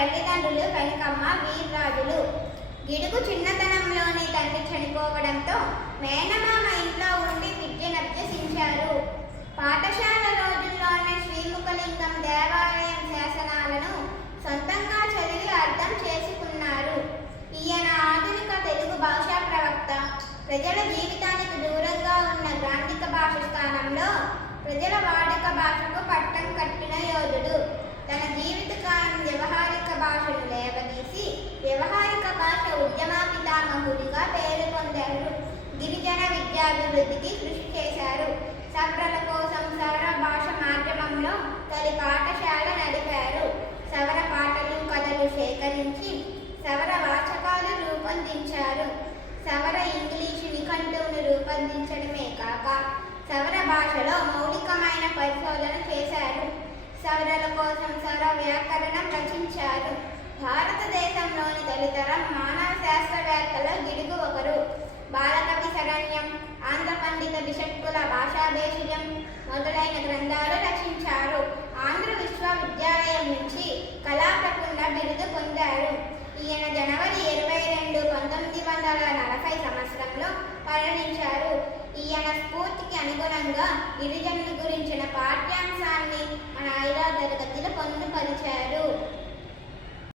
తల్లిదండ్రులు వెంకమ్మ వీర్రాజులు. గిడుగు చిన్నతనంలోనే తండ్రి చనిపోవడంతో మేనమామ ఇంట్లో ఉండి విద్యనభ్యసించారు. పాఠశాల రోజుల్లోనే శ్రీముఖలింగం దేవాలయం శాసనాలను సొంతంగా చదివి అర్థం చేసుకున్నారు. ఈయన ఆధునిక తెలుగు భాషా ప్రవక్త. ప్రజల జీవితానికి దూరంగా ఉన్న గ్రాంధిక భాష స్థానంలో ప్రజల వాడుక భాషకు పట్టం కట్టిన యోధుడు. తన జీవితకాలం వ్యవహారిక భాషను లేవదీసి వ్యవహారిక భాష ఉద్యమ పితామహుడిగా పేరు పొందారు. గిరిజన విద్యాభివృద్ధికి కృషి చేశారు. సవరల కోసం సవర భాష మాధ్యమంలో తొలి పాఠశాల నడిపారు. సవర పాటలు కథలు సేకరించి సవర వాచకాలు రూపొందించారు. సవర ఇంగ్లీషు నిఘంటువును రూపొందించడమే కాక సవర భాషలో మౌలికమైన పరిశోధన చేశారు. సవరల కోసం సవర వ్యాకరణం రచించారు. భారతదేశంలోని తొలితరం మానవ శాస్త్రవేత్తలో గిడుగు ఒకరు. బాలకవి శరణ్యం, ఆంధ్ర పండిత బిషట్కుల భాషాభేషజం మొదలైన గ్రంథాలు రచించారు. ఆంధ్ర విశ్వవిద్యాలయం నుంచి కళాప్రకుండ బిరుదు పొందారు. ఈయన జనవరి 22, 1940 సంవత్సరంలో మరణించారు. ఈయన స్ఫూర్తికి అనుగుణంగా గిరిజనుల గురించిన పాఠ్యాంశాన్ని మన 5వ తరగతి